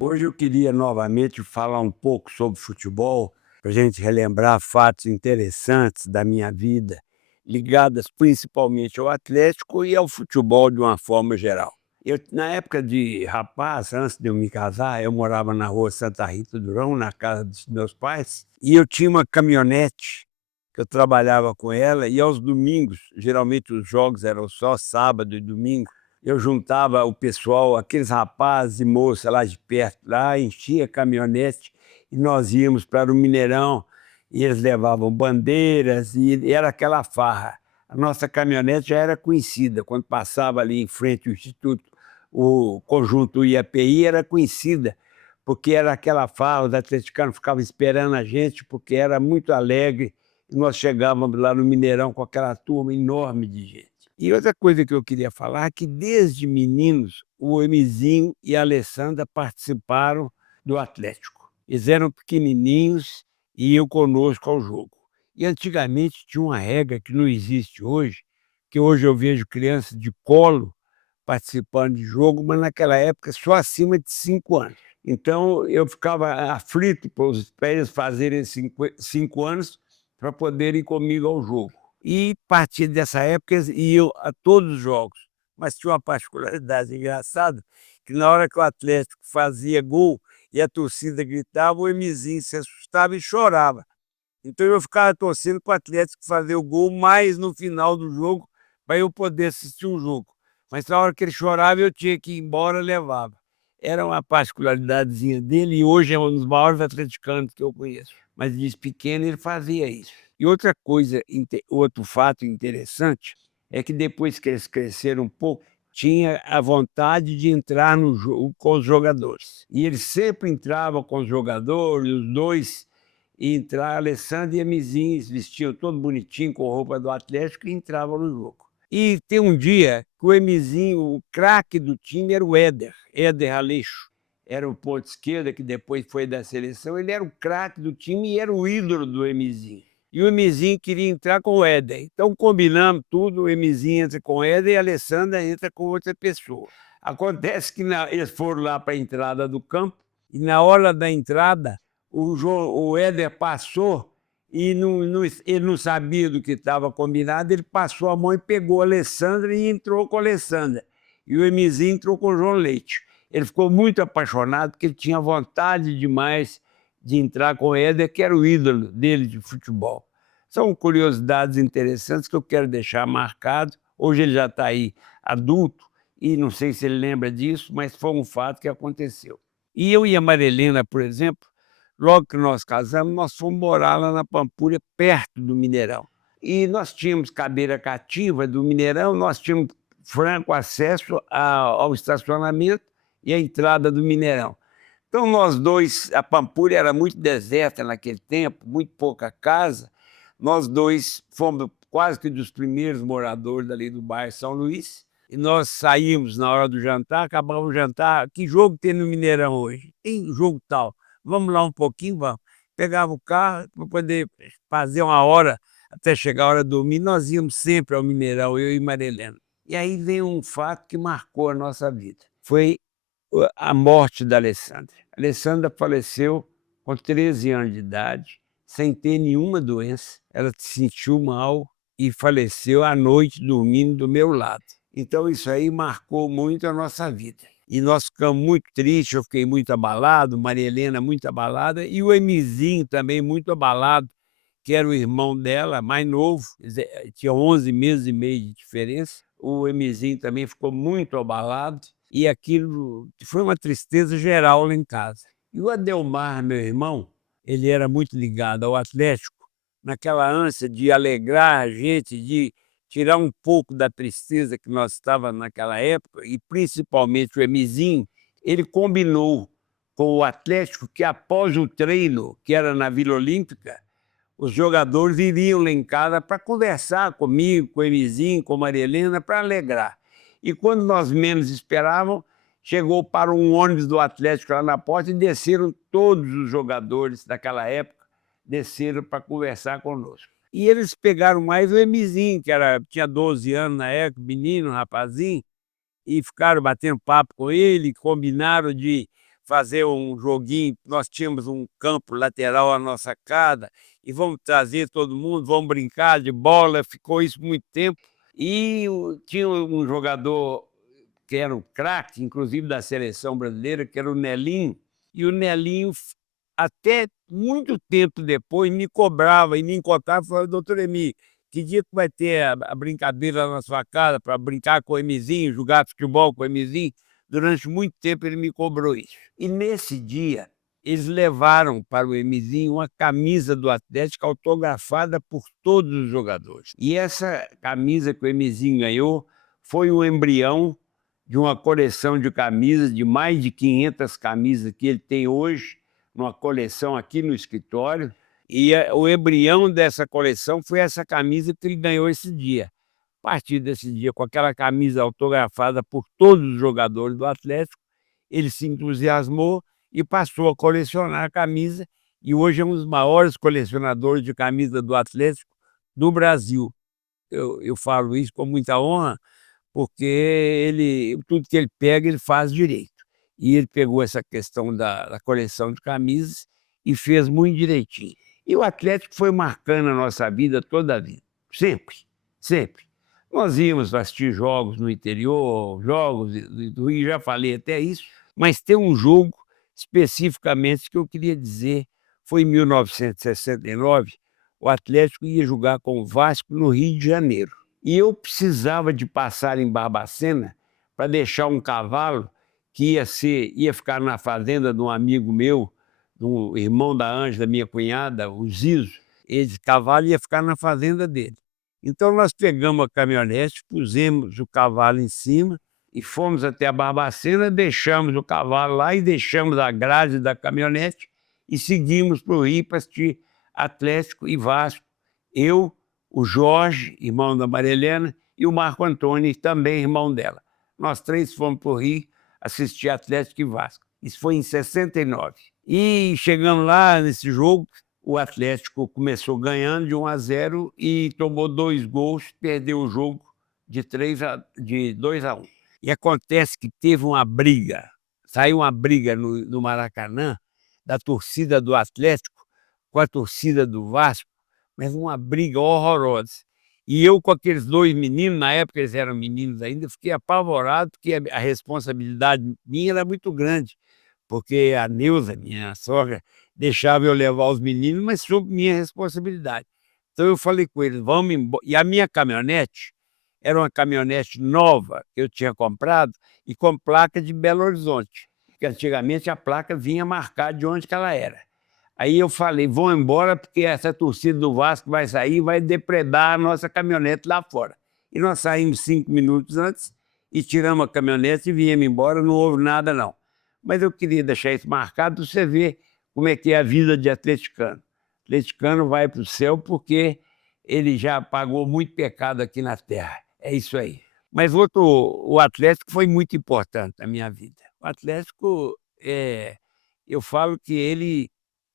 Hoje eu queria novamente falar um pouco sobre futebol, para a gente relembrar fatos interessantes da minha vida, ligadas principalmente ao Atlético e ao futebol de uma forma geral. Na época de rapaz, antes de eu me casar, eu morava na rua Santa Rita Durão, na casa dos meus pais, e eu tinha uma caminhonete que eu trabalhava com ela, e aos domingos, geralmente os jogos eram só sábado e domingo, eu juntava o pessoal, aqueles rapazes e moças lá de perto, lá, enchia a caminhonete e nós íamos para o Mineirão, e eles levavam bandeiras e era aquela farra. A nossa caminhonete já era conhecida, quando passava ali em frente ao Instituto, o conjunto IAPI era conhecida, porque era aquela farra, os atleticanos ficavam esperando a gente, porque era muito alegre, e nós chegávamos lá no Mineirão com aquela turma enorme de gente. E outra coisa que eu queria falar é que desde meninos o Emizinho e a Alessandra participaram do Atlético. Eles eram pequenininhos e iam conosco ao jogo. E antigamente tinha uma regra que não existe hoje, que hoje eu vejo crianças de colo participando de jogo, mas naquela época só acima de 5 anos. Então eu ficava aflito para os pés fazerem 5 anos para poderem ir comigo ao jogo. E a partir dessa época eles iam a todos os jogos, mas tinha uma particularidade engraçada, que na hora que o Atlético fazia gol e a torcida gritava, o Emizinho se assustava e chorava. Então eu ficava torcendo para o Atlético fazer o gol mais no final do jogo, para eu poder assistir o jogo. Mas na hora que ele chorava eu tinha que ir embora, levava. Era uma particularidadezinha dele e hoje é um dos maiores atleticanos que eu conheço. Mas desde pequeno ele fazia isso. E outra coisa, outro fato interessante, é que depois que eles cresceram um pouco, tinha a vontade de entrar no jogo com os jogadores. E ele sempre entrava com os jogadores, os dois, e entrar Alessandro e Emizinho, vestiam todo bonitinho com roupa do Atlético e entravam no jogo. E tem um dia que o Emizinho, o craque do time era o Éder Aleixo. Era o ponto esquerda, que depois foi da seleção, ele era o craque do time e era o ídolo do Emizinho. E o Emizinho queria entrar com o Éder. Então combinamos tudo, o Emizinho entra com o Éder e a Alessandra entra com outra pessoa. Acontece que eles foram lá para a entrada do campo e na hora da entrada o Éder passou e ele não sabia do que estava combinado, ele passou a mão e pegou a Alessandra e entrou com a Alessandra. E o Emizinho entrou com o João Leite. Ele ficou muito apaixonado, porque ele tinha vontade demais de entrar com o Éder, que era o ídolo dele de futebol. São curiosidades interessantes que eu quero deixar marcado. Hoje ele já está aí adulto, e não sei se ele lembra disso, mas foi um fato que aconteceu. E eu e a Marilena, por exemplo, logo que nós casamos, nós fomos morar lá na Pampulha, perto do Mineirão. E nós tínhamos cadeira cativa do Mineirão, nós tínhamos franco acesso ao estacionamento e à entrada do Mineirão. Então nós dois, a Pampulha era muito deserta naquele tempo, muito pouca casa, nós dois fomos quase que dos primeiros moradores dali do bairro São Luís, e nós saímos na hora do jantar, acabamos o jantar, que jogo tem no Mineirão hoje? Tem jogo tal. Vamos lá um pouquinho, vamos. Pegava o carro para poder fazer uma hora até chegar a hora de dormir, nós íamos sempre ao Mineirão, eu e Marilena. E aí vem um fato que marcou a nossa vida, foi a morte da Alessandra. A Alessandra faleceu com 13 anos de idade, sem ter nenhuma doença, ela se sentiu mal e faleceu à noite dormindo do meu lado. Então isso aí marcou muito a nossa vida. E nós ficamos muito tristes, eu fiquei muito abalado, Maria Helena muito abalada, e o Emizinho também muito abalado, que era o irmão dela, mais novo, tinha 11 meses e meio de diferença. O Emizinho também ficou muito abalado, e aquilo foi uma tristeza geral lá em casa. E o Adelmar, meu irmão, ele era muito ligado ao Atlético, naquela ânsia de alegrar a gente, de tirar um pouco da tristeza que nós estávamos naquela época, e principalmente o Emizinho, ele combinou com o Atlético que após o treino, que era na Vila Olímpica, os jogadores iriam lá em casa para conversar comigo, com o Emizinho, com a Maria Helena, para alegrar. E quando nós menos esperávamos, chegou para um ônibus do Atlético lá na porta e desceram todos os jogadores daquela época, desceram para conversar conosco. E eles pegaram mais o Emizinho, que tinha 12 anos na época, menino, rapazinho, e ficaram batendo papo com ele, combinaram de fazer um joguinho, nós tínhamos um campo lateral à nossa casa, e vamos trazer todo mundo, vamos brincar de bola, ficou isso muito tempo. E tinha um jogador que era um craque, inclusive da seleção brasileira, que era o Nelinho, e o Nelinho, até muito tempo depois, me cobrava e me encontrava e falava: "Doutor Emi, que dia que vai ter a brincadeira lá na sua casa para brincar com o Emizinho, jogar futebol com o Emizinho?" Durante muito tempo ele me cobrou isso. E nesse dia, eles levaram para o Emizinho uma camisa do Atlético autografada por todos os jogadores. E essa camisa que o Emizinho ganhou foi o embrião de uma coleção de camisas, de mais de 500 camisas que ele tem hoje, numa coleção aqui no escritório. E o embrião dessa coleção foi essa camisa que ele ganhou esse dia. A partir desse dia, com aquela camisa autografada por todos os jogadores do Atlético, ele se entusiasmou e passou a colecionar a camisa, e hoje é um dos maiores colecionadores de camisa do Atlético do Brasil. Eu falo isso com muita honra, porque ele, tudo que ele pega, ele faz direito. E ele pegou essa questão da coleção de camisas e fez muito direitinho. E o Atlético foi marcando a nossa vida toda a vida, sempre, sempre. Nós íamos assistir jogos no interior, jogos do Rio, já falei até isso, mas tem um jogo especificamente que eu queria dizer, foi em 1969, o Atlético ia jogar com o Vasco no Rio de Janeiro. E eu precisava de passar em Barbacena para deixar um cavalo que ia ficar na fazenda de um amigo meu, do irmão da Ângela, minha cunhada, o Zizo. Esse cavalo ia ficar na fazenda dele. Então nós pegamos a caminhonete, pusemos o cavalo em cima e fomos até a Barbacena, deixamos o cavalo lá e deixamos a grade da caminhonete e seguimos para o Rio para assistir Atlético e Vasco. Eu, o Jorge, irmão da Maria Helena, e o Marco Antônio, também irmão dela. Nós três fomos para o Rio assistir Atlético e Vasco. Isso foi em 69. E chegando lá nesse jogo, o Atlético começou ganhando de 1-0 e tomou 2 gols, perdeu o jogo de 2-1. E acontece que teve uma briga, saiu uma briga no Maracanã, da torcida do Atlético com a torcida do Vasco, mas uma briga horrorosa. E eu com aqueles 2 meninos, na época eles eram meninos ainda, fiquei apavorado, porque a responsabilidade minha era muito grande, porque a Neuza, minha sogra, deixava eu levar os meninos, mas sob minha responsabilidade. Então eu falei com eles: "Vamos embora", e a minha caminhonete era uma caminhonete nova que eu tinha comprado e com placa de Belo Horizonte, porque antigamente a placa vinha marcada de onde que ela era. Aí eu falei: "Vão embora, porque essa torcida do Vasco vai sair e vai depredar a nossa caminhonete lá fora". E nós saímos 5 minutos antes e tiramos a caminhonete e viemos embora, não houve nada não. Mas eu queria deixar isso marcado para você ver como é que é a vida de atleticano. Atleticano vai para o céu porque ele já pagou muito pecado aqui na terra. É isso aí. Mas o Atlético foi muito importante na minha vida. O Atlético, eu falo que ele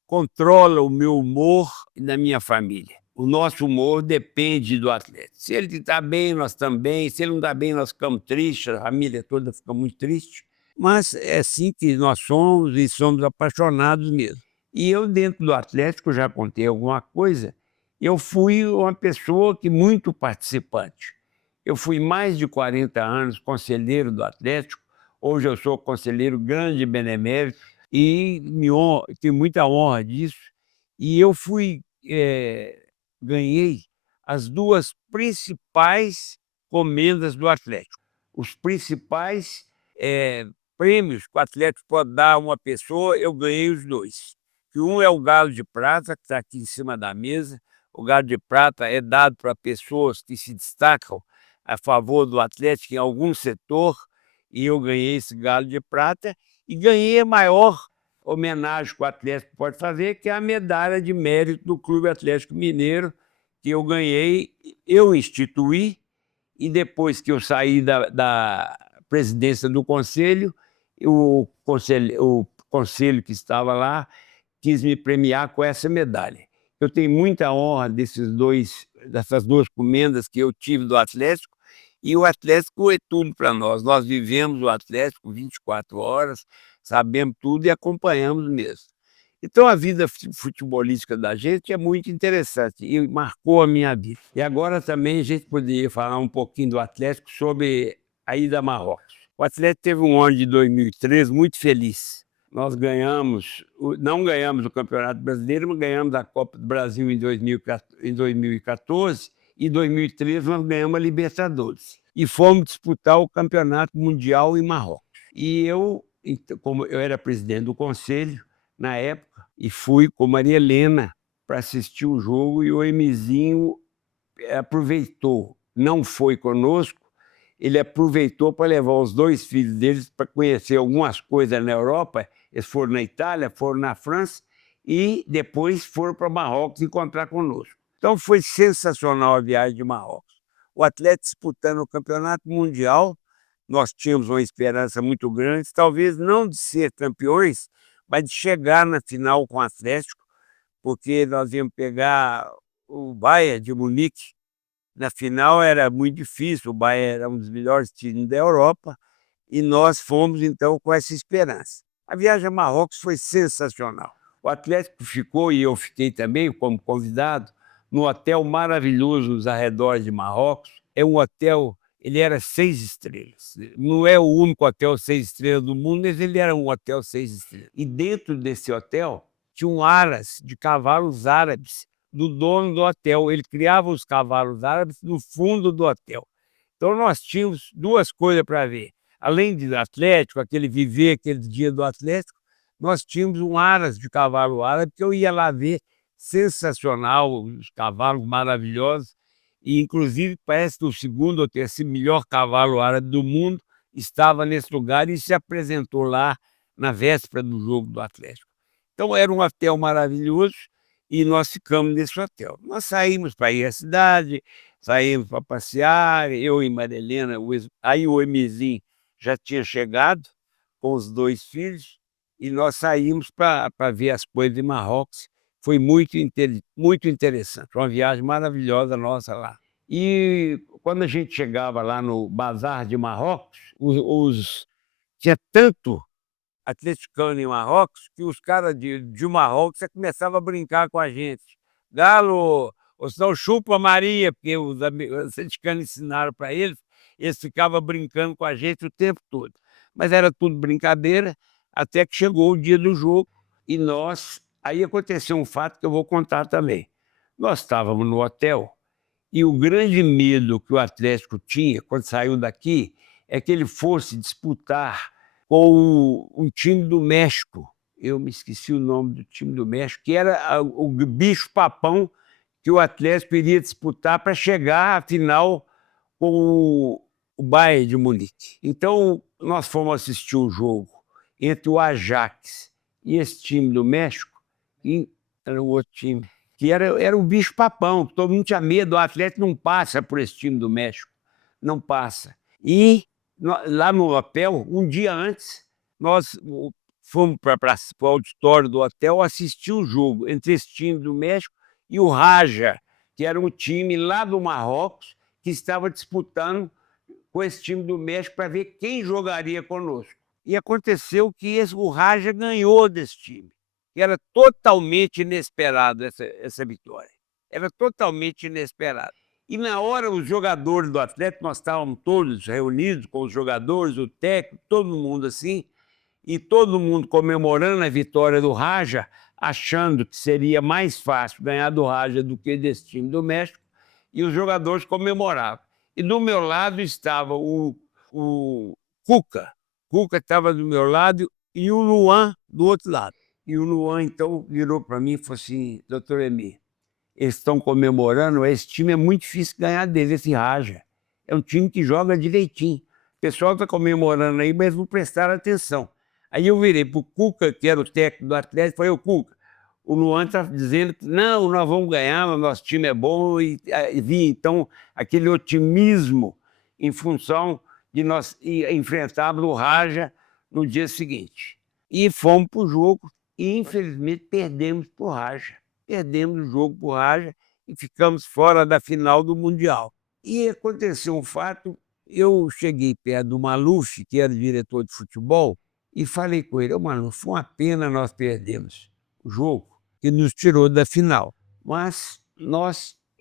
controla o meu humor e da minha família. O nosso humor depende do atleta. Se ele está bem, nós estamos bem. Se ele não está bem, nós ficamos tristes, a família toda fica muito triste. Mas é assim que nós somos e somos apaixonados mesmo. E eu, dentro do Atlético, já contei alguma coisa, eu fui uma pessoa que muito participante. Eu fui mais de 40 anos conselheiro do Atlético, hoje eu sou conselheiro grande e benemérito, e tenho muita honra disso. E eu ganhei as 2 principais comendas do Atlético. Os principais prêmios que o Atlético pode dar a uma pessoa, eu ganhei os 2. Que um é o Galo de Prata, que está aqui em cima da mesa. O Galo de Prata é dado para pessoas que se destacam a favor do Atlético em algum setor, e eu ganhei esse Galo de Prata e ganhei a maior homenagem que o Atlético pode fazer, que é a medalha de mérito do Clube Atlético Mineiro, que eu ganhei, eu instituí, e depois que eu saí da presidência do conselho, o conselho que estava lá quis me premiar com essa medalha. Eu tenho muita honra dessas 2 comendas que eu tive do Atlético, e o Atlético é tudo para nós. Nós vivemos o Atlético 24 horas, sabemos tudo e acompanhamos mesmo. Então a vida futebolística da gente é muito interessante e marcou a minha vida. E agora também a gente poderia falar um pouquinho do Atlético sobre a ida a Marrocos. O Atlético teve um ano de 2013 muito feliz. Nós não ganhamos o Campeonato Brasileiro, mas ganhamos a Copa do Brasil em 2014 e em 2013 nós ganhamos a Libertadores. E fomos disputar o Campeonato Mundial em Marrocos. E eu, como eu era presidente do conselho na época, e fui com Maria Helena para assistir o jogo, e o Emizinho aproveitou, não foi conosco, ele aproveitou para levar os 2 filhos deles para conhecer algumas coisas na Europa. Eles foram na Itália, foram na França e depois foram para Marrocos encontrar conosco. Então foi sensacional a viagem de Marrocos. O Atlético disputando o Campeonato Mundial, nós tínhamos uma esperança muito grande, talvez não de ser campeões, mas de chegar na final com o Atlético, porque nós íamos pegar o Bayern de Munique. Na final era muito difícil, o Bayern era um dos melhores times da Europa, e nós fomos então com essa esperança. A viagem a Marrocos foi sensacional. O Atlético ficou, e eu fiquei também como convidado, num hotel maravilhoso nos arredores de Marrocos. É um hotel, ele era 6 estrelas. Não é o único hotel 6 estrelas do mundo, mas ele era um hotel 6 estrelas. E dentro desse hotel tinham aras de cavalos árabes do dono do hotel. Ele criava os cavalos árabes no fundo do hotel. Então nós tínhamos 2 coisas para ver. Além do Atlético, aquele viver, aquele dia do Atlético, nós tínhamos um aras de cavalo árabe que eu ia lá ver, sensacional, os cavalos maravilhosos, e inclusive parece que o segundo ou terceiro melhor cavalo árabe do mundo estava nesse lugar e se apresentou lá na véspera do jogo do Atlético. Então era um hotel maravilhoso e nós ficamos nesse hotel. Nós saímos para ir à cidade, saímos para passear, eu e Maria Helena, aí o Emizinho já tinha chegado com os 2 filhos, e nós saímos para ver as coisas de Marrocos. Foi muito interessante, uma viagem maravilhosa nossa lá. E quando a gente chegava lá no Bazar de Marrocos, tinha tanto atleticano em Marrocos, que os caras de Marrocos já começavam a brincar com a gente. Galo, ou senão chupa Maria, porque os atleticanos ensinaram para eles ficavam brincando com a gente o tempo todo. Mas era tudo brincadeira, até que chegou o dia do jogo e aí aconteceu um fato que eu vou contar também. Nós estávamos no hotel e o grande medo que o Atlético tinha quando saiu daqui é que ele fosse disputar com um time do México. Eu me esqueci o nome do time do México, que era o bicho-papão que o Atlético iria disputar para chegar à final com o Bayern de Munique. Então, nós fomos assistir um jogo entre o Ajax e esse time do México, e era o outro time, que era o bicho-papão, todo mundo tinha medo, o Atlético não passa por esse time do México, não passa. E lá no hotel, um dia antes, nós fomos para o auditório do hotel assistir o jogo entre esse time do México e o Raja, que era um time lá do Marrocos, que estava disputando com esse time do México para ver quem jogaria conosco. E aconteceu que o Raja ganhou desse time, que era totalmente inesperado essa vitória. Era totalmente inesperado. E na hora, os jogadores do Atlético, nós estávamos todos reunidos com os jogadores, o técnico, todo mundo assim, e todo mundo comemorando a vitória do Raja, achando que seria mais fácil ganhar do Raja do que desse time do México, e os jogadores comemoravam. E do meu lado estava o Cuca. Cuca estava do meu lado e o Luan do outro lado. E o Luan, então, virou para mim e falou assim: doutor Emi, eles estão comemorando, esse time é muito difícil ganhar deles, esse Raja. É um time que joga direitinho. O pessoal está comemorando aí, mas não prestaram atenção. Aí eu virei para o Cuca, que era o técnico do Atlético, e falei: ô Cuca, o Luan está dizendo que não, nós vamos ganhar, mas nosso time é bom, e vi então aquele otimismo em função de nós enfrentarmos o Raja no dia seguinte. E fomos para o jogo e, infelizmente, perdemos para o Raja. Perdemos o jogo para o Raja e ficamos fora da final do Mundial. E aconteceu um fato, eu cheguei perto do Maluf, que era diretor de futebol, e falei com ele: "Ô Manu, foi uma pena nós perdemos o jogo, que nos tirou da final, mas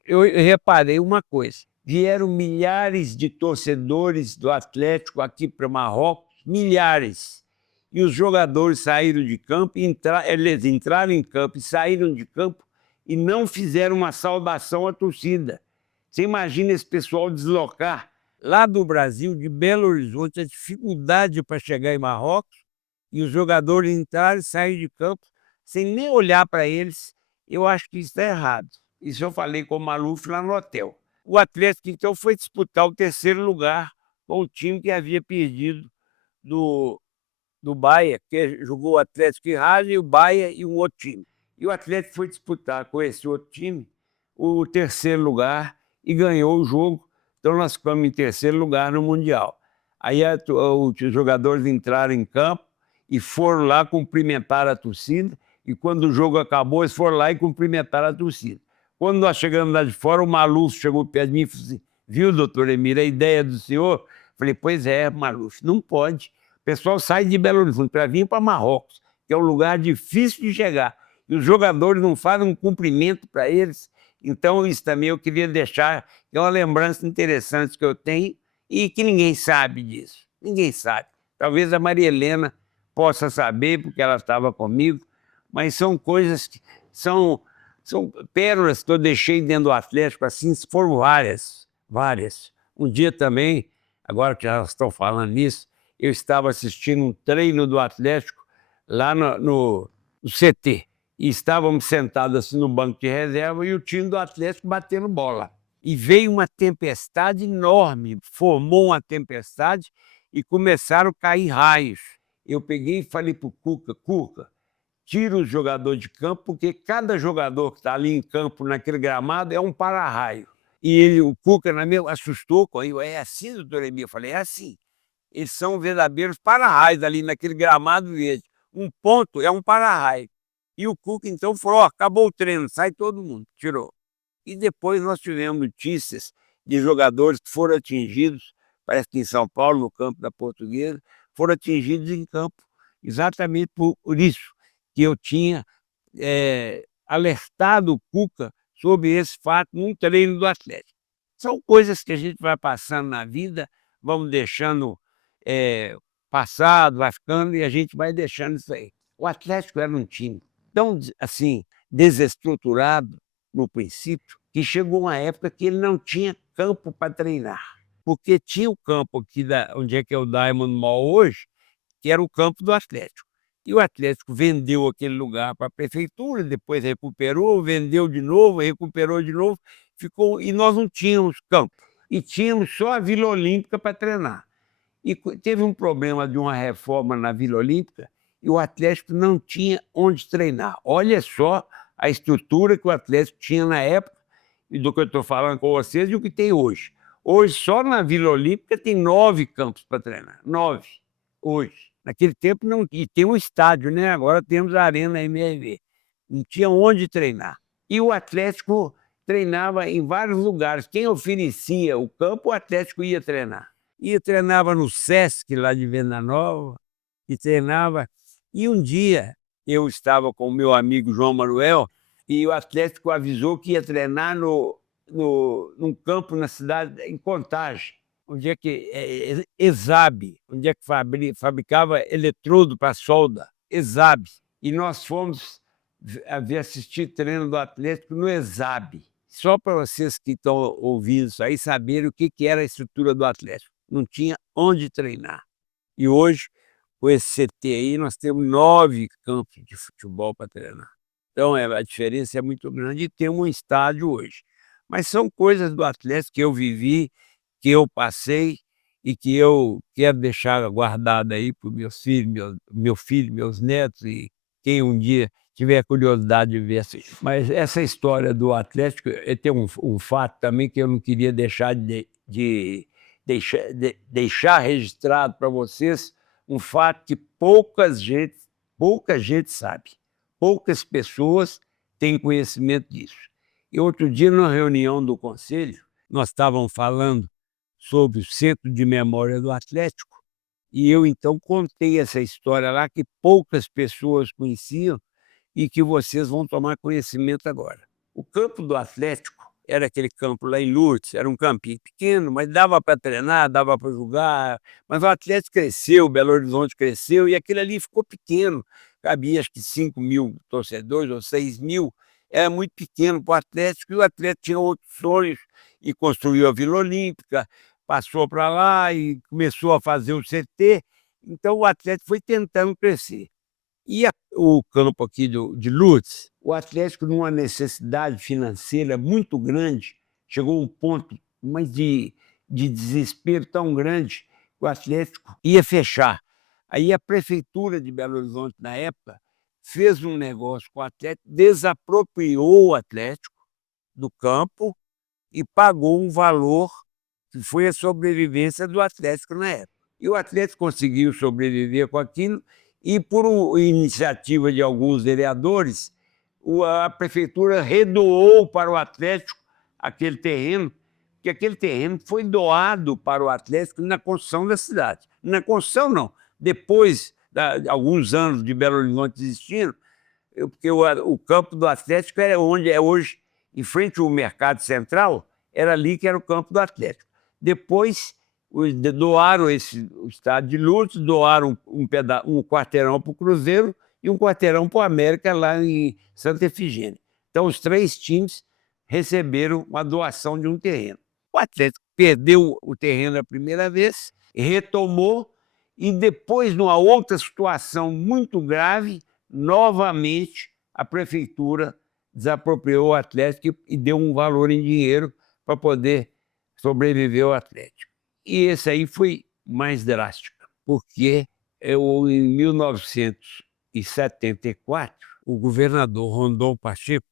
eu reparei uma coisa, vieram milhares de torcedores do Atlético aqui para Marrocos, milhares, e os jogadores saíram de campo e eles entraram em campo e saíram de campo e não fizeram uma saudação à torcida. Você imagina esse pessoal deslocar lá do Brasil, de Belo Horizonte, a dificuldade para chegar em Marrocos, e os jogadores entrarem e saírem de campo sem nem olhar para eles. Eu acho que isso está errado. Isso eu falei com o Maluf lá no hotel. O Atlético, então, foi disputar o terceiro lugar com o time que havia perdido do Bahia, que jogou o Atlético e Racing, o Bahia e um outro time. E o Atlético foi disputar com esse outro time o terceiro lugar e ganhou o jogo. Então nós ficamos em terceiro lugar no Mundial. Aí os jogadores entraram em campo e foram lá cumprimentar a torcida, e quando o jogo acabou, eles foram lá e cumprimentaram a torcida. Quando nós chegamos lá de fora, o Maluf chegou perto de mim e falou assim: "Viu, doutor Emílio, a ideia do senhor?" Falei: "Pois é, Maluf, não pode. O pessoal sai de Belo Horizonte para vir para Marrocos, que é um lugar difícil de chegar, e os jogadores não fazem um cumprimento para eles." Então isso também eu queria deixar, é uma lembrança interessante que eu tenho e que ninguém sabe disso, ninguém sabe. Talvez a Maria Helena possa saber, porque ela estava comigo, mas são coisas que são pérolas que eu deixei dentro do Atlético, assim, foram várias, várias. Um dia também, agora que já estou falando nisso, eu estava assistindo um treino do Atlético lá no CT, e estávamos sentados assim no banco de reserva e o time do Atlético batendo bola. E veio uma tempestade enorme, formou uma tempestade e começaram a cair raios. Eu peguei e falei para o Cuca: "Cuca, tira o jogador de campo, porque cada jogador que está ali em campo, naquele gramado, é um para-raio." E o Cuca assustou com isso. "É assim, doutor Emílio?" Eu falei: "É assim. Eles são verdadeiros para-raios ali naquele gramado verde. Um ponto é um para-raio." E o Cuca então falou: "Ó, acabou o treino, sai todo mundo." Tirou. E depois nós tivemos notícias de jogadores que foram atingidos, parece que em São Paulo, no campo da Portuguesa, foram atingidos em campo, exatamente por isso que eu tinha alertado o Cuca sobre esse fato num treino do Atlético. São coisas que a gente vai passando na vida, vamos deixando passado, vai ficando, e a gente vai deixando isso aí. O Atlético era um time tão assim, desestruturado no princípio, que chegou uma época que ele não tinha campo para treinar, porque tinha o campo aqui onde é que é o Diamond Mall hoje, que era o campo do Atlético. E o Atlético vendeu aquele lugar para a prefeitura, depois recuperou, vendeu de novo, recuperou de novo, ficou, e nós não tínhamos campo. E tínhamos só a Vila Olímpica para treinar. E teve um problema de uma reforma na Vila Olímpica e o Atlético não tinha onde treinar. Olha só a estrutura que o Atlético tinha na época, e do que eu estou falando com vocês, e o que tem hoje. Hoje, só na Vila Olímpica tem 9 campos para treinar. 9, hoje. Naquele tempo não, e tem um estádio, né? Agora temos a Arena MRV. Não tinha onde treinar. E o Atlético treinava em vários lugares. Quem oferecia o campo, o Atlético ia treinar. E treinava no Sesc, lá de Venda Nova, e treinava. E um dia eu estava com o meu amigo João Manuel, e o Atlético avisou que ia treinar num campo na cidade, em Contagem, onde é que ESAB, onde é que fabricava eletrodo para solda, ESAB. E nós fomos assistir treino do Atlético no ESAB. Só para vocês que estão ouvindo isso aí saberem o que era a estrutura do Atlético. Não tinha onde treinar. E hoje, com esse CT aí, nós temos 9 campos de futebol para treinar. Então a diferença é muito grande, e temos um estádio hoje. Mas são coisas do Atlético que eu vivi, que eu passei e que eu quero deixar guardado aí para os meus filhos, meu filho, meus netos, e quem um dia tiver curiosidade de ver assim. Mas essa história do Atlético, tem um fato também que eu não queria deixar de deixar registrado para vocês, um fato que pouca gente sabe, poucas pessoas têm conhecimento disso. E outro dia, numa reunião do conselho, nós estávamos falando sobre o Centro de Memória do Atlético, E eu então contei essa história lá que poucas pessoas conheciam e que vocês vão tomar conhecimento agora. O campo do Atlético era aquele campo lá em Lourdes, era um campinho pequeno, mas dava para treinar, dava para jogar, mas o Atlético cresceu, Belo Horizonte cresceu e aquele ali ficou pequeno, cabia acho que 5.000 torcedores ou 6.000, era muito pequeno para o Atlético e o Atlético tinha outros sonhos e construiu a Vila Olímpica, passou para lá e começou a fazer o CT, então o Atlético foi tentando crescer. E o campo aqui de Lourdes, o Atlético numa necessidade financeira muito grande, chegou a um ponto mas de desespero tão grande, que o Atlético ia fechar. Aí a prefeitura de Belo Horizonte, na época, fez um negócio com o Atlético, desapropriou o Atlético do campo e pagou um valor que foi a sobrevivência do Atlético na época. E o Atlético conseguiu sobreviver com aquilo e, por iniciativa de alguns vereadores, a prefeitura redoou para o Atlético aquele terreno, que aquele terreno foi doado para o Atlético na construção da cidade. Na construção, não. Depois de alguns anos de Belo Horizonte existindo, porque o campo do Atlético era onde é hoje, em frente ao Mercado Central, era ali que era o campo do Atlético. Depois doaram o estádio de Lourdes, doaram um quarteirão para o Cruzeiro e um quarteirão para o América lá em Santa Efigênia. Então os 3 times receberam uma doação de um terreno. O Atlético perdeu o terreno a primeira vez, retomou e depois, numa outra situação muito grave, novamente a prefeitura desapropriou o Atlético e deu um valor em dinheiro para poder sobreviver ao Atlético. E esse aí foi mais drástico, porque em 1974, o governador Rondon Pacheco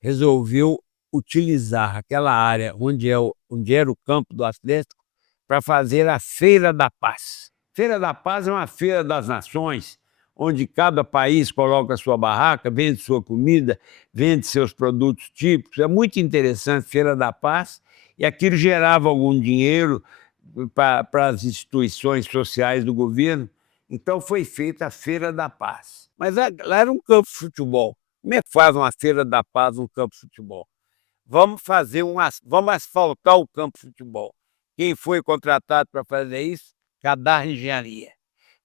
resolveu utilizar aquela área onde era o campo do Atlético para fazer a Feira da Paz. Feira da Paz é uma feira das nações, onde cada país coloca a sua barraca, vende sua comida, vende seus produtos típicos. É muito interessante, Feira da Paz, e aquilo gerava algum dinheiro para as instituições sociais do governo. Então foi feita a Feira da Paz. Mas lá era um campo de futebol. Como é que faz uma Feira da Paz num campo de futebol? Vamos asfaltar o campo de futebol. Quem foi contratado para fazer isso? Cadar Engenharia.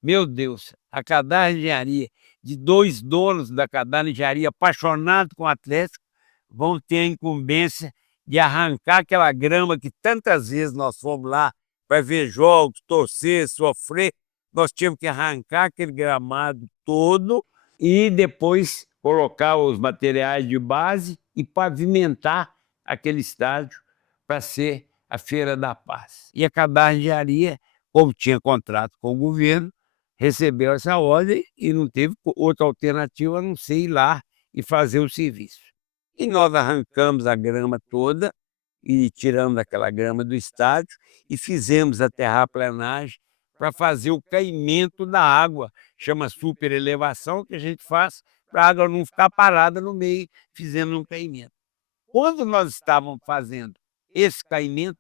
Meu Deus, a Cadar Engenharia, de 2 donos da Cadar Engenharia, apaixonados com o Atlético, vão ter a incumbência de arrancar aquela grama que tantas vezes nós fomos lá para ver jogos, torcer, sofrer. Nós tínhamos que arrancar aquele gramado todo e depois colocar os materiais de base e pavimentar aquele estádio para ser a Feira da Paz. E a Cadar Engenharia, como tinha contrato com o governo, recebeu essa ordem e não teve outra alternativa a não ser ir lá e fazer o serviço. E nós arrancamos a grama toda e tiramos aquela grama do estádio e fizemos a terraplenagem para fazer o caimento da água, chama superelevação, que a gente faz para a água não ficar parada no meio, fizendo um caimento. Quando nós estávamos fazendo esse caimento,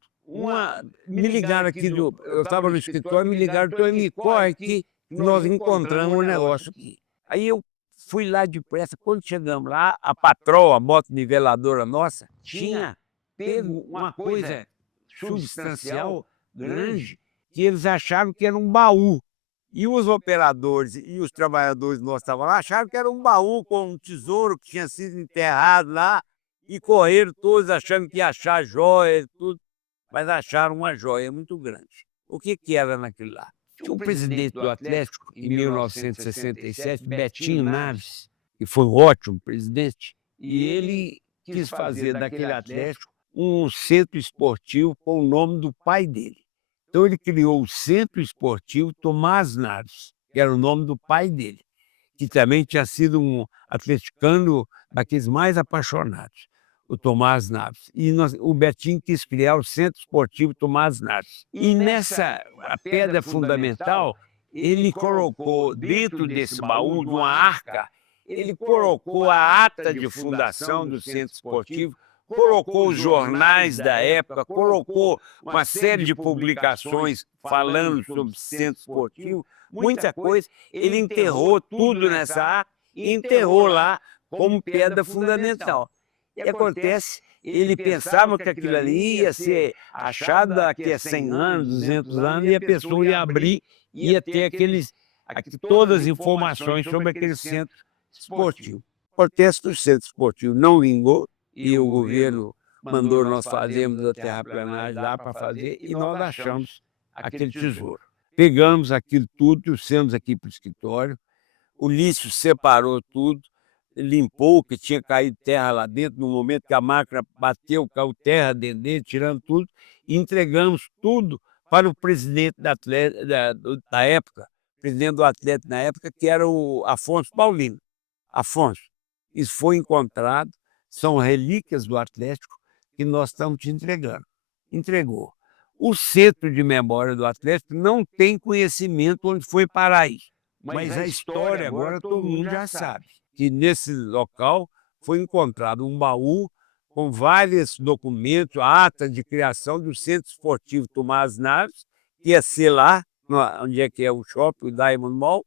me ligaram aqui, eu estava no escritório, me ligaram, então me corre aqui, que nós encontramos um negócio aqui. Aí eu fui lá depressa, quando chegamos lá, a patroa, a moto niveladora nossa, tinha pego uma coisa substancial, grande, que eles acharam que era um baú. E os operadores e os trabalhadores nossos estavam lá, acharam que era um baú com um tesouro que tinha sido enterrado lá, e correram todos achando que ia achar joia e tudo, mas acharam uma joia muito grande. O que era naquilo lá? Tinha um presidente do Atlético, em 1967, Betinho Naves, que foi um ótimo presidente, e ele quis fazer daquele Atlético um centro esportivo com o nome do pai dele. Então ele criou o Centro Esportivo Tomás Naves, que era o nome do pai dele, que também tinha sido um atleticano daqueles mais apaixonados, o Tomás Naves. E o Betinho quis criar o Centro Esportivo Tomás Naves. E nessa a pedra fundamental, ele colocou dentro desse baú, de uma arca, ele colocou a ata de fundação do Centro Esportivo colocou os jornais da época, colocou uma série de publicações falando sobre centro esportivo, muita coisa. Ele enterrou tudo nessa arte e enterrou lá como pedra fundamental. E acontece, ele pensava que aquilo ali ia ser achado daqui a 100 anos, 200 anos, e a pessoa ia abrir, ia ter todas as informações sobre aquele centro esportivo. Acontece que o centro esportivo não vingou, e o governo mandou nós fazermos a terraplanagem lá para fazer, e nós achamos aquele tesouro. Pegamos aquilo tudo, trouxemos aqui para o escritório, o lixo separou tudo, limpou, que tinha caído terra lá dentro, no momento que a máquina bateu, caiu terra dentro dele, tirando tudo, e entregamos tudo para o presidente da época, presidente do Atlético na época, que era o Afonso Paulino. Afonso, isso foi encontrado, são relíquias do Atlético que nós estamos te entregando. Entregou. O Centro de Memória do Atlético não tem conhecimento onde foi parar isso. Mas a história agora todo mundo já sabe que nesse local foi encontrado um baú com vários documentos, a ata de criação do Centro Esportivo Tomás Naves, que ia ser lá, onde é que é o shopping, o Diamond Mall,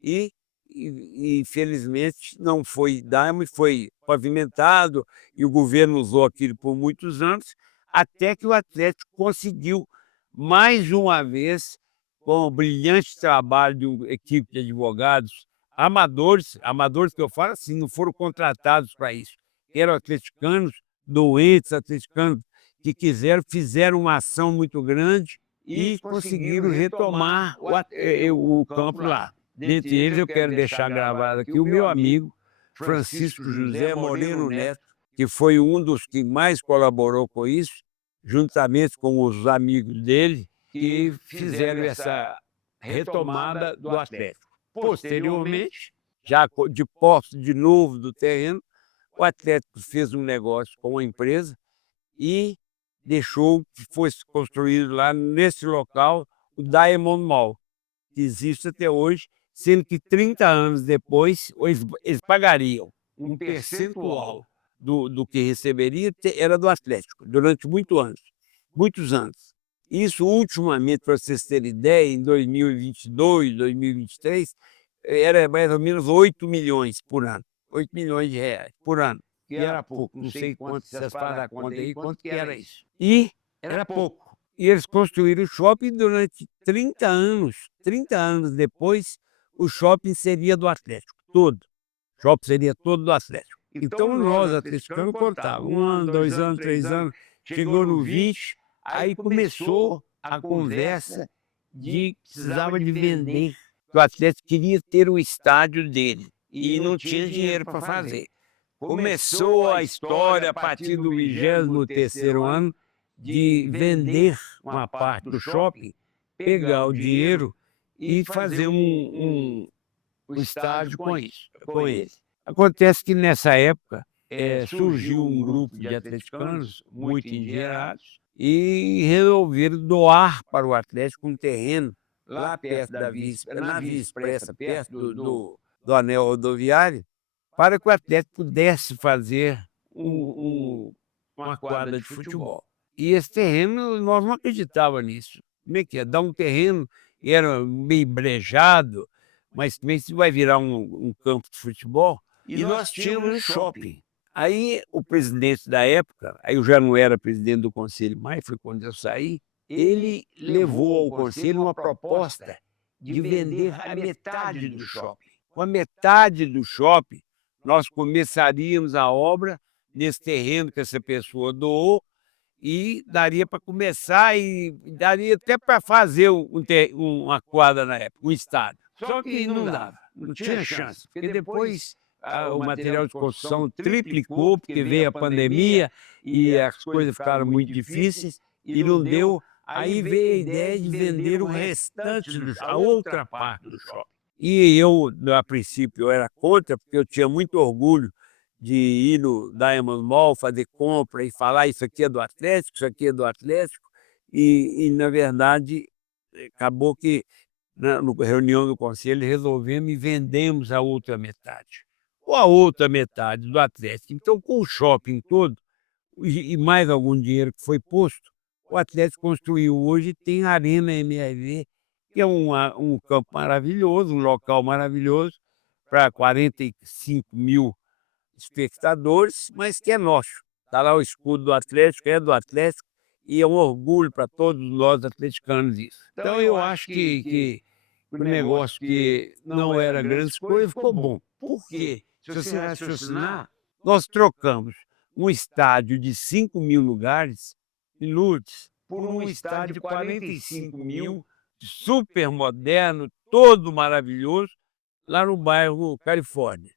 e infelizmente não foi Diamond, foi pavimentado, e o governo usou aquilo por muitos anos, até que o Atlético conseguiu, mais uma vez, com o brilhante trabalho de uma equipe de advogados, amadores que eu falo assim, não foram contratados para isso, eram atleticanos, doentes atleticanos, que fizeram uma ação muito grande e conseguiram retomar o campo lá. Dentre eles, eu quero deixar gravado aqui o meu amigo Francisco José Moreno Neto, que foi um dos que mais colaborou com isso, juntamente com os amigos dele, que fizeram essa retomada do Atlético. Posteriormente, já de posse de novo do terreno, o Atlético fez um negócio com a empresa e deixou que fosse construído lá nesse local o Diamond Mall, que existe até hoje, sendo que 30 anos depois eles pagariam um percentual do que receberia, era do Atlético, durante muitos anos. Isso ultimamente, para vocês terem ideia, em 2022, 2023, era mais ou menos 8 milhões por ano, 8 milhões de reais por ano, que era pouco, não sei quanto, vocês fazem a conta aí, quanto que era isso. E era pouco. E eles construíram o shopping durante 30 anos. 30 anos depois, o shopping seria do Atlético, todo. O shopping seria todo do Atlético. Então nós, atleticanos, contávamos 1 ano, 2 anos, 3 anos, chegou no 20, aí começou a conversa de que precisava de vender. O Atlético queria ter o estádio dele e não tinha dinheiro para fazer. Começou a história, a partir do 23º ano, de vender uma parte do shopping, pegar o dinheiro e fazer um estádio com ele. Acontece que nessa época surgiu um grupo de atleticanos muito endinheirados e resolveram doar para o Atlético um terreno lá perto na Via Expressa, perto do anel rodoviário, para que o Atlético pudesse fazer uma quadra de futebol. E esse terreno, nós não acreditávamos nisso. Como é que é? Dar um terreno, era meio brejado, mas também se vai virar um campo de futebol. E nós tínhamos um shopping. Aí o presidente da época, aí eu já não era presidente do conselho mais, foi quando eu saí, ele levou ao conselho uma proposta de vender a metade do shopping. Com a metade do shopping, nós começaríamos a obra nesse terreno que essa pessoa doou, e daria para começar e daria até para fazer uma quadra na época, um estádio. Só que não dava, não tinha chance, porque depois o material de construção triplicou, porque veio a pandemia e as coisas ficaram muito difíceis e não deu. Aí veio a ideia de vender o restante, a outra parte do shopping. E eu, a princípio, eu era contra, porque eu tinha muito orgulho de ir no Diamond Mall, fazer compra e falar isso aqui é do Atlético, isso aqui é do Atlético, e na verdade, acabou que na reunião do conselho resolvemos e vendemos a outra metade. Ou a outra metade do Atlético. Então, com o shopping todo, e mais algum dinheiro que foi posto, o Atlético construiu hoje, tem a Arena MRV, que é um campo maravilhoso, um local maravilhoso para 45.000 espectadores, mas que é nosso. Está lá o escudo do Atlético, é do Atlético, e é um orgulho para todos nós atleticanos isso. Então eu acho que o negócio que não era grandes coisas ficou bom. Por quê? Se você raciocinar, nós trocamos um estádio de 5.000 lugares em Lourdes por um estádio de 45.000, super moderno, todo maravilhoso, lá no bairro Califórnia.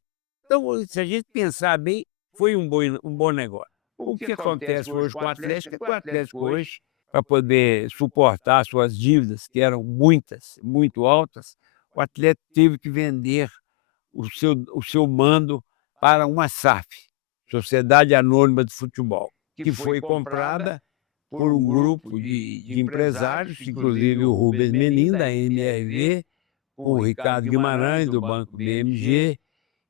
Então, se a gente pensar bem, foi um bom negócio. O que acontece hoje com o Atlético é que o Atlético hoje, para poder suportar suas dívidas, que eram muitas, muito altas, o Atlético teve que vender o seu mando para uma SAF, Sociedade Anônima de Futebol, que foi comprada por um grupo de empresários, inclusive o Rubens Menin, da MRV, com o Ricardo Guimarães, do Banco BMG,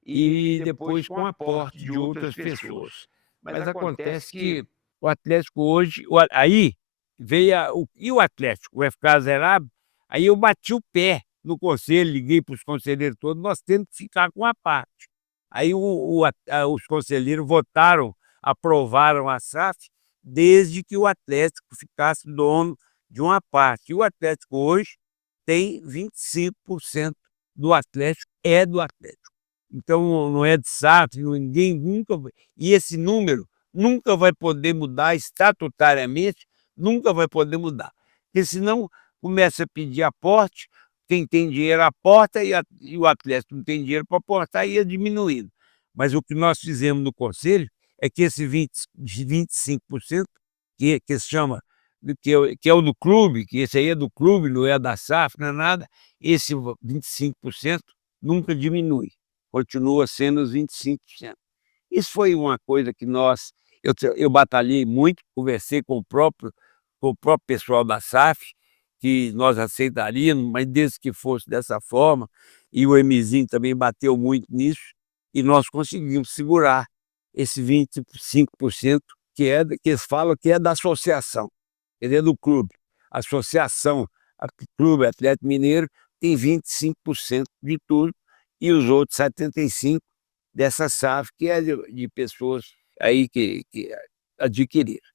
e depois com aporte de outras pessoas. Mas acontece que o Atlético hoje aí veio e o Atlético vai ficar zerado, aí eu bati o pé no conselho, liguei para os conselheiros todos, nós temos que ficar com a parte. Aí os conselheiros votaram, aprovaram a SAF, desde que o Atlético ficasse dono de uma parte. E o Atlético hoje tem 25% do Atlético, é do Atlético. Então não é de SAF, ninguém nunca vai, e esse número nunca vai poder mudar estatutariamente, nunca vai poder mudar, porque senão começa a pedir aporte, quem tem dinheiro aporta e o Atlético não tem dinheiro para aportar, ia diminuindo. Mas o que nós fizemos no conselho é que esse 25%, que se chama, que é o do clube, que esse aí é do clube, não é da SAF, não é nada, esse 25% nunca diminui, continua sendo os 25%. Isso foi uma coisa que eu batalhei muito, conversei com o próprio pessoal da SAF, que nós aceitaríamos, mas desde que fosse dessa forma, e o Emizinho também bateu muito nisso, e nós conseguimos segurar esse 25% que eles falam que é da associação, quer dizer, do clube. A associação, Clube Atlético Mineiro, tem 25% de tudo, e os outros 75% dessa SAF, que é de pessoas aí que adquiriram.